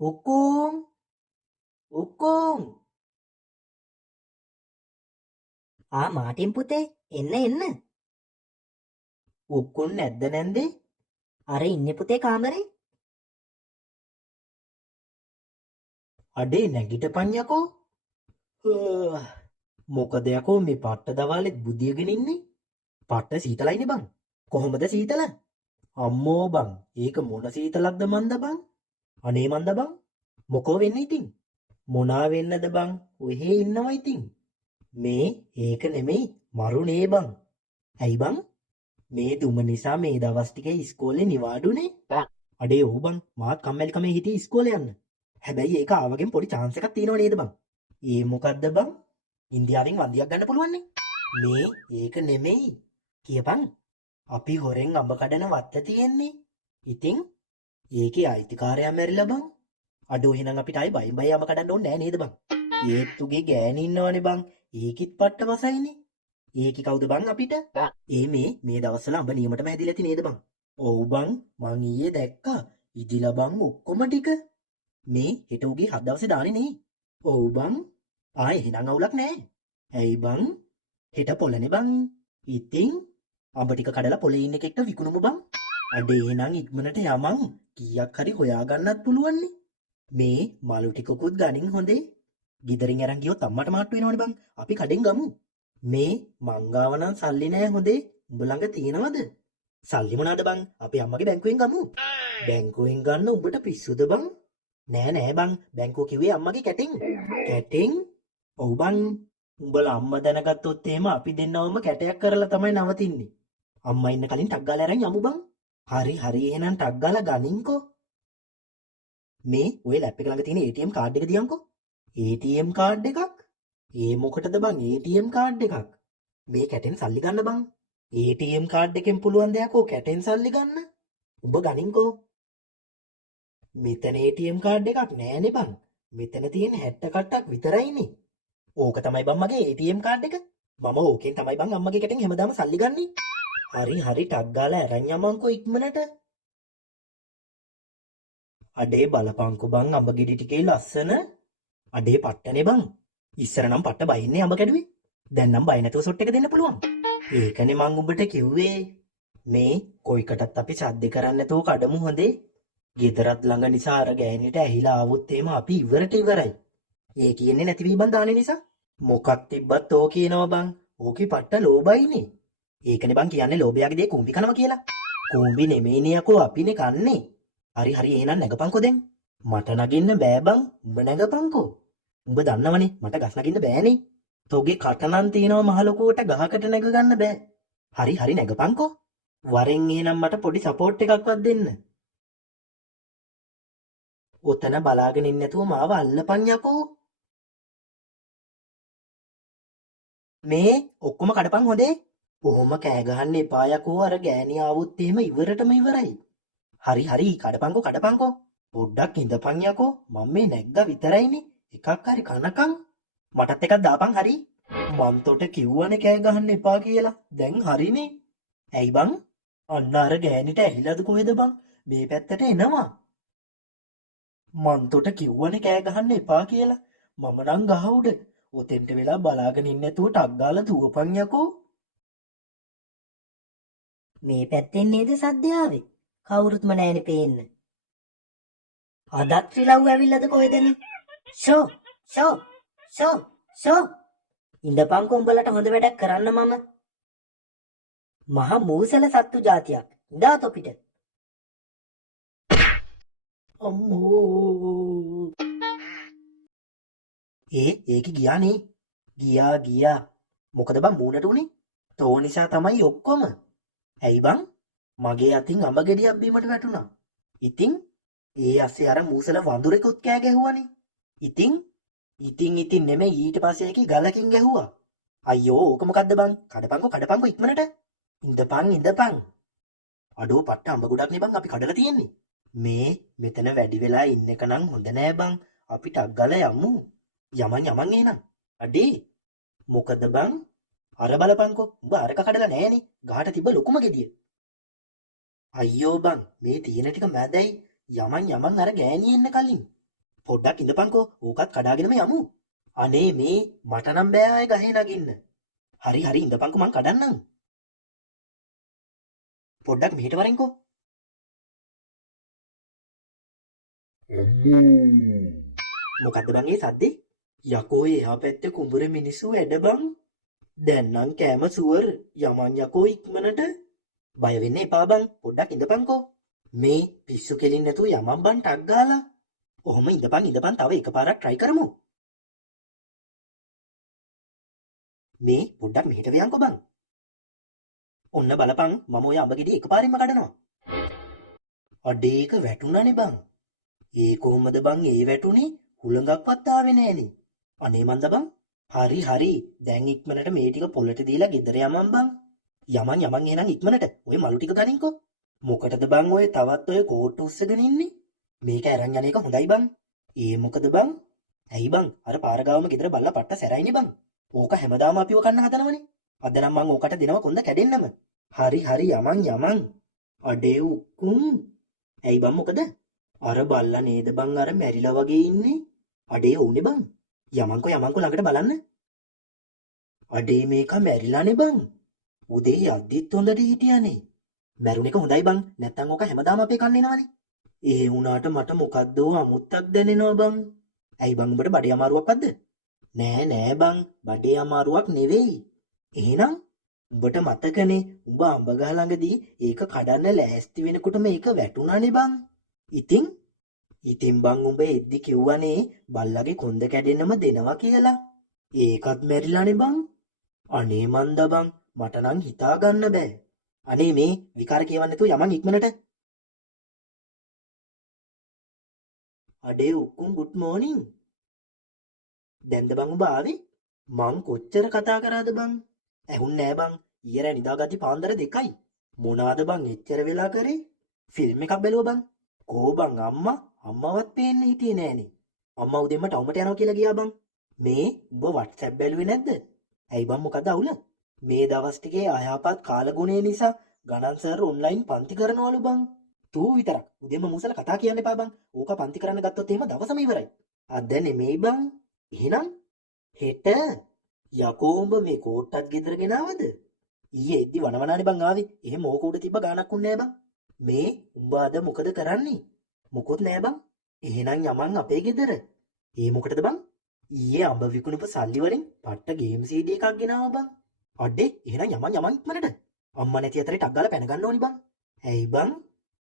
උකුම් උකුම් Martin පුතේ එන්න. උකුන් නැද්ද නැන්දේ? අර ඉන්නේ පුතේ කාමරේ. අඩේ නැගිටපන් යකෝ. මොකද යකෝ මේ පට්ට දවාලෙත් බුදියගෙන ඉන්නේ? පට්ට සීතලයිනේ බං. කොහොමද සීතල? අම්මෝ බං ඒක මොන සීතලක්ද මන්ද බං? අනේ මන්ද බං මොකෝ වෙන්නේ ඉතින්? මොනා වෙන්නද බං? ඔහේ ඉන්නවා ඉතින්. මේ ඒක නෙමෙයි මරුනේ බං. ඇයි බං? මේ දුම නිසා මේ දවස් ටික ඉස්කෝලේ නිවාඩුනේ. අඩේ ඔව් බං මාත් කම්මැලිකමේ හිටියේ ඉස්කෝලේ යන්න. හැබැයි ඒක ආවගෙන් පොඩි chance එකක් තියෙනව නේද බං? ඒ මොකද්ද බං? ඉන්දියාවෙන් වන්දියක් ගන්න පුළුවන් නේ. මේ ඒක නෙමෙයි. කියපන්. අපි හොරෙන් අඹ කඩන වත්ත තියෙන්නේ. ඉතින් ඒකේ අයිතිකාරයා මැරිලා බං. අඩෝ එහෙනම් අපිට ආයි බයි බයි අඹ කඩන්න ඕනේ නෑ නේද බං? ඒත්තුගේ ගෑණි ඉන්නවනේ බං. ඒකිත් පට්ට වසයිනේ. ඒකි කවුද බං අපිට? ඒ මේ දවස්වල අඹ නියමටම ඇදිලා ඇති නේද බං? ඔව් බං මං ඊයේ දැක්කා. ඉදිලා බං ඔක්කොම ටික. මේ හෙට උගේ 7 දවසේ දානේ නේ. ඔව් බං. එහෙනම් අවුලක් නෑ. ඇයි බං? හෙට පොළනේ බං. ඉතින් අඹ ටික කඩලා පොළේ ඉන්න එකෙක්ට විකුණමු බං. අඩේ එහෙනම් ඉක්මනට යමන්. කීයක් හරි හොයාගන්නත් පුළුවන් නේ. මේ මලු ටිකකුත් ගනින් හොඳේ. ගෙදරින් අරන් ගියොත් අම්මට මාට්ටු වෙනවනේ බං. අපි කඩෙන් ගමු. මේ මංගාව නම් සල්ලි නෑ හොඳේ. උඹ ළඟ තියෙනවද? සල්ලි මොනවාද බං? අපේ අම්මගේ බැංකුවෙන් ගමු. බැංකුවෙන් ගන්න උඹට පිස්සුද බං? නෑ බං. බැංකුව කිව්වේ අම්මගේ කැටෙන්. කැටෙන්? ඔව් බං. උඹලා අම්මා දැනගත්තොත් එහෙම අපි දෙන්නවම කැටයක් කරලා තමයි නවතින්නේ. අම්මා ඉන්න කලින් ටක් ගාලා අරන් යමු බං. හරි එහෙනම් ටක් ගාලා ගනින්කෝ. මේ ඔය ලැප් එක ළඟ තියෙන ATM කාඩ් එක දියන්කෝ. ATM කාඩ් එකක්? ඒ මොකටද බං ATM කාඩ් එකක්? මේ කැටෙන් සල්ලි ගන්න බං. ATM කාඩ් එකෙන් පුළුවන් දෙයක් ඕ කැටෙන් සල්ලි ගන්න. උඹ ගනින්කෝ. මෙතන ATM කාඩ් එකක් නෑනේ බං. මෙතන තියෙන 60 කට්ටක් විතරයිනේ. ඕක තමයි බං මගේ ATM කාඩ් එක. මම ඕකෙන් තමයි බං අම්මගේ කැටෙන් හැමදාම සල්ලි ගන්නේ. හරි ටක් ගාලා අරන් යමන්කෝ ඉක්මනට. අඩේ බලපංකෝ බං අඹ ගෙඩි ටිකේ ලස්සන. අඩේ පට්ටනේ බං. ඉස්සර නම් පට්ට බයින්නේ අඹ කැඩුවේ. දැන් නම් බය නැතුව සොට් එක දෙන්න පුළුවන්. ඒකනේ මං උඹට කිව්වේ. මේ කොයිකටත් අපි සද්ද කරන්නේ නැතුව කඩමු හොඳේ. ගෙදරත් ළඟ නිසා අර ගෑනිට ඇහිලා ආවොත් එහෙම අපි ඉවරයි. ඒ කියන්නේ නැති වී බං දාන්නේ නිසා. මොකක් තිබ්බත් ඕ කියනවා බං. ඕකේ පට්ට ලෝබයිනේ. ඒකනේ බං කියන්නේ ලෝබයාගේ දේ කුඹි කනවා කියලා. කුඹි නෙමෙයිනේ යකෝ අපිනේ කන්නේ. හරි එහෙනම් නැගපන්කෝ දැන්. මට නගින්න බෑ බං. උඹ නැගපන්කෝ. උඹ දන්නවනේ මට ගස් නගින්න බෑනේ. තෝගේ කටනම් තියෙනවා මහ ලොකුවට ගහකට නැග ගන්න බෑ. හරි නැගපන්කෝ. වරෙන් එහෙනම් මට පොඩි සපෝට් එකක්වත් දෙන්න. ඔතන බලාගෙන ඉන්න නැතුව මාව අල්ලපන් යකෝ. මේ ඔක්කොම කඩපන් හොඳේ. කොහොම කෑ ගහන්න එපා යකෝ අර ගෑණි ආවොත් එහෙම ඉවරටම ඉවරයි. හරි කඩපන්කෝ. පොඩ්ඩක් ඉඳපන් යකෝ. මම මේ නැග්ගා විතරයිනේ. එකක් හරි කනකම්. මටත් එකක් දාපන් හරි. මං තොට කිව්වනේ කෑ ගහන්න එපා කියලා. දැන් හරිනේ. ඇයි බං? අන්න අර ගෑණිට ඇහිලාද කොහෙද බං? මේ පැත්තට එනවා. මං තොට කිව්වනේ කෑ ගහන්න එපා කියලා. මම නම් ගහ උඩ. ඔතෙන්ට වෙලා බලාගෙන ඉන්න නැතුව ටක් ගාලා දුවපන් යකෝ. මේ පැත්තෙන් නේද සද්ද ආවේ? කවුරුත්ම නැහැනේ පේන්න. අදත් රිලව් ඇවිල්ලාද කොහෙදනේ? ෂෝ ඉඳපන්කෝ උඹලට හොඳ වැඩක් කරන්න මම. මහා මූසල සත්තු జాතියක්. ඉඳා තොපිට. අම්මෝ. ඒක ගියානේ. ගියා. මොකද බං මූණට උනේ? තෝ නිසා තමයි ඔක්කොම. ඇයි බං? මගේ අතින් අඹ ගෙඩියක් බීමට වැටුණා. ඉතින් ඒ අස්සේ අර මූසල වඳුරෙකුත් කෑ ගැහුවානේ. ඉතින් නෙමෙයි ඊට පස්සේ ඒකේ ගලකින් ගැහුවා. අයියෝ ඕක මොකද්ද බං? කඩපන්කෝ ඉක්මනට. ඉඳපන්. අඩෝ පට්ට අඹ ගොඩක් නේ බං අපි කඩලා තියෙන්නේ. මේ මෙතන වැඩි වෙලා ඉන්න එක නම් හොඳ නෑ බං. අපි ටක් ගාලා යමු. යමන් එහෙනම්. අඩේ මොකද බං? අර බලපන්කෝ. උඹ අරක කඩලා නෑනේ. ගහට තිබ්බ ලොකුම ගෙඩිය. අයියෝ බං මේ තියෙන ටික මැදයි. යමන් අර ගෑණි එන්න කලින්. පොඩ්ඩක් ඉඳපන්කෝ. ඕකත් කඩාගෙනම යමු. අනේ මේ මට නම් බෑ අය ගහේ නගින්න. හරි හරි ඉඳපන්කෝ මං කඩන්නම්. පොඩ්ඩක් මෙහෙට වරෙන්කෝ. මොකද්ද බං ඒ සද්දේ? යකෝ එහා පැත්තේ කුඹුරේ මිනිස්සු වැඩ බං. දැන් නම් කෑම සුවර්. යමන් යකෝ ඉක්මනට. බය වෙන්න එපා බං. පොඩ්ඩක් ඉඳපන්කෝ. මේ පිස්සු කෙලින් නැතුව යමන් බං ටක් ගාලා. ඔහොම ඉඳපන් තව එකපාරක් try කරමු. මේ පොඩ්ඩක් මෙහෙට වෙයන්කෝ බං. ඔන්න බලපන් මම ඔය අඹ ගෙඩි එකපාරින්ම කඩනවා. අඩේ ඒක වැටුණානේ බං. ඒ කොහොමද බං ඒ වැටුනේ? හුළඟක්වත් ආවේ නෑනේ. අනේ මන්ද බං. හරි දැන් ඉක්මනට මේ ටික පොලට දීලා ගෙදර යමන් බං. යමන් එහෙනම් ඉක්මනට ඔය මලු ටික ගනින්කෝ. මොකටද බං ඔය තවත් ඔය කෝට්ටු උස්සගෙන ඉන්නේ? මේක අරන් යන එක හොඳයි බං. ඒ මොකද බං? ඇයි බං අර පාර ගාවම ගෙදර බල්ලා පට්ට සැරයිනේ බං. ඕක හැමදාම අපිව කන්න හදනවනේ. අද නම් මං ඕකට දෙනව කොන්ද කැඩෙන්නම. හරි යමන්. අඩේ උක්කුම්. ඇයි බං මොකද? අර බල්ලා නේද බං අර මැරිලා වගේ ඉන්නේ. අඩේ ඕනේ බං. යමන්කෝ ළඟට බලන්න. අඩේ මේක මැරිලානේ බං. උදේ යද්දිත් හොඳට හිටියානේ. මැරුණ එක හොඳයි බං. නැත්තම් ඕක හැමදාම අපේ කන්න එනවනේ. ඒ වුණාට මට මොකද්දෝ අමුත්තක් දැනෙනවා බං. ඇයි බං උඹට බඩේ අමාරුවක්ද? නෑ බං බඩේ අමාරුවක් නෙවෙයි. එහෙනම් උඹට මතකනේ උඹ අඹ ගහ ළඟදී ඒක කඩන්න ලෑස්ති වෙනකොට මේක වැටුණානේ බං. ඉතින් බං උඹ එද්දි කිව්වනේ බල්ලගේ කොන්ද කැඩෙන්නම දෙනවා කියලා. ඒකත් මැරිලානේ බං. අනේ මන්ද බං මට නම් හිතා ගන්න බෑ. අනේ මේ විකාර කියවන්න නැතුව යමන් ඉක්මනට. අඩේ උක්කුම් good morning. දැන්ද බං උඹ ආවේ? මං කොච්චර කතා කරාද බං? ඇහුන්නේ නෑ බං. ඊයර නිදාගatti පාන්දර 2යි. මොනාද බං එච්චර වෙලා කරේ? ෆිල්ම් එකක් බැලුවා බං. කෝ බං අම්මවත් පේන්න හිටියේ නෑනේ. අම්මා උදේම ටවුමට යනවා කියලා ගියා බං. මේ උඹ WhatsApp බැලුවේ නැද්ද? ඇයි බං මොකද අවුල? මේ දවස් ටිකේ අයහපත් කාලගුණය නිසා ගණන් සර් ඔන්ලයින් පන්ති කරනවලු බං. තූ විතරක් උදේම මුසල කතා කියන්න එපා බං. ඕක පන්ති කරන්න ගත්තොත් එහෙම දවසම ඉවරයි. අද නෙමෙයි බං. එහෙනම් හෙට යකෝ උඹ මේ කෝට්ටක් ගෙදර ගෙනාවද? ඊයේ එද්දි වනවනානේ බං ආවේ. එහෙම ඕක උඩ තිබ්බ ගානක් උන්නේ නෑ බං. මේ උඹ අද මොකද කරන්නේ? මොකොත් නෑ බං. එහෙනම් යමන් අපේ ගෙදර. ඒ මොකටද බං? ඊයේ අඹ විකුණුප සල්ලි වලින් පට්ට ගේම් CD එකක් ගෙනාවා බං. අඩේ එහෙනම් යමන් ඉක්මනට. අම්මා නැති අතරේ ටක් ගාලා පැන ගන්න ඕනි බං. ඇයි බං?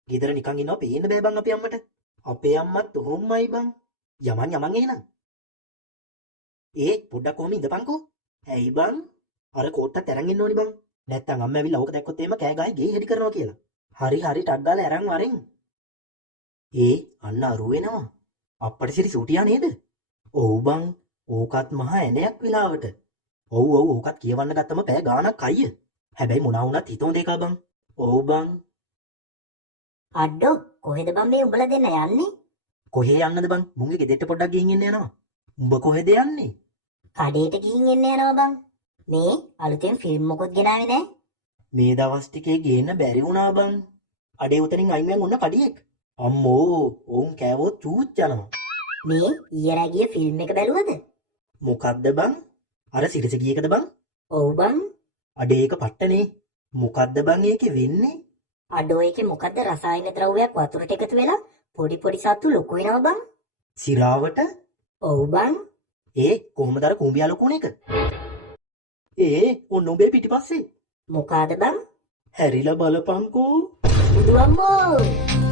ගෙදර නිකන් ඉන්නව පේන්න බෑ බං අපේ අම්මට. අපේ අම්මත් ඔහොමයි බං. යමන් එහෙනම්. පොඩ්ඩක් කොහොම ඉඳපන්කෝ. ඇයි බං? අර කෝට්ටත් අරන් එන්න ඕනි බං. නැත්තම් අම්ම ඇවිල්ලා ඕක දැක්කොත් එහෙම කෑ ගහයි ගේ හෙඩි කරනවා කියලා. හරි ටක් ගාලා අරන් වරෙන්. අන්න අරු වෙනවා. අප්පට සිරි සූටියා නේද? ඔව් බං. ඕකත් මහා ඇණයක් වෙලාවට. ඔව් ඕකත් කියවන්න ගත්තම පෑ ගාණක් අයිය. හැබැයි මොනා වුණත් හිත හොඳ එකා බං. ඔව් බං. අඩෝ කොහෙද බං මේ උඹලා දෙන්න යන්නේ? කොහේ යන්නද බං? මුංගේ ගෙදෙට්ට පොඩ්ඩක් ගිහින් එන්න යනවා. උඹ කොහෙද යන්නේ? කඩේට ගිහින් එන්න යනවා බං. මේ අලුතෙන් ෆිල්ම් මොකොත් ගෙනාවේ නෑ. මේ දවස් ටිකේ ගේන්න බැරි වුණා බං. අඩේ උතනින් අයින් ඔන්න කඩියෙක්. අම්මෝ ඔවුන් කෑවොත් චූච් යනවා. මේ ඊයර ගිය ෆිල්ම් එක බැලුවද? මොකද්ද බං? අර සිරිස ගියකද බං? ඔව් බං. අඩේ ඒක පට්ටනේ. මොකද්ද බං ඒකේ වෙන්නේ? අඩෝ ඒකේ මොකද්ද රසායන ද්‍රව්‍යයක් වතුරට එකතු වෙලා පොඩි සත්තු ලොකු වෙනවා බං. සිරාවට? ඔව් බං. කොහොමද අර කුඹියා ලොකු උන එක? ඔන්න උඹේ පිටිපස්සේ. මොකාද බං? හැරිලා බලපන්කෝ. බුදු අම්මෝ